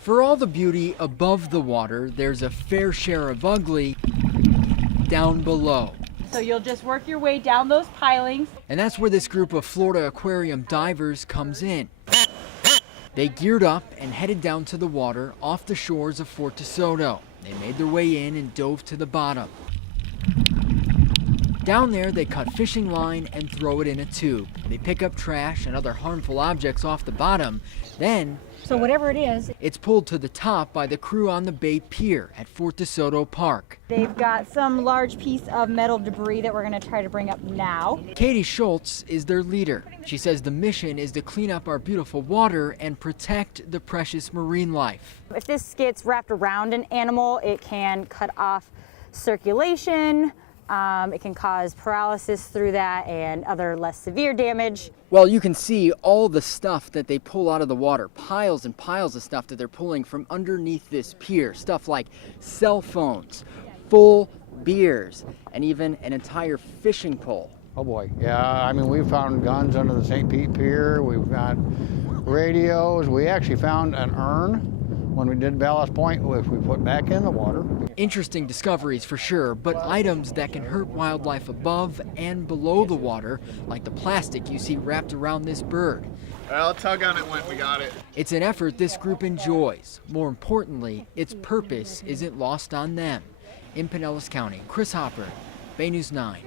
For all the beauty above the water, there's a fair share of ugly down below. So you'll just work your way down those pilings. And that's where this group of Florida aquarium divers comes in. They geared up and headed down to the water off the shores of Fort DeSoto. They made their way in and dove to the bottom. Down there, they cut fishing line and throw it in a tube. They pick up trash and other harmful objects off the bottom. Then, So whatever it is, it's pulled to the top by the crew on the Bay Pier at Fort DeSoto Park. They've got some large piece of metal debris that we're going to try to bring up now. Katie Schultz is their leader. She says the mission is to clean up our beautiful water and protect the precious marine life. If this gets wrapped around an animal, it can cut off circulation. It can cause paralysis through that and other less severe damage. Well, you can see all the stuff that they pull out of the water, piles and piles of stuff that they're pulling from underneath this pier. Stuff like cell phones, full beers, and even an entire fishing pole. Oh boy, yeah, I mean, we found guns under the St. Pete Pier, we've got radios, we actually found an urn when we did Ballast Point, which we put back in the water. Interesting discoveries for sure, but items that can hurt wildlife above and below the water, like the plastic you see wrapped around this bird. I'll tug on it when we got it. It's an effort this group enjoys. More importantly, its purpose isn't lost on them. In Pinellas County, Chris Hopper, Bay News 9.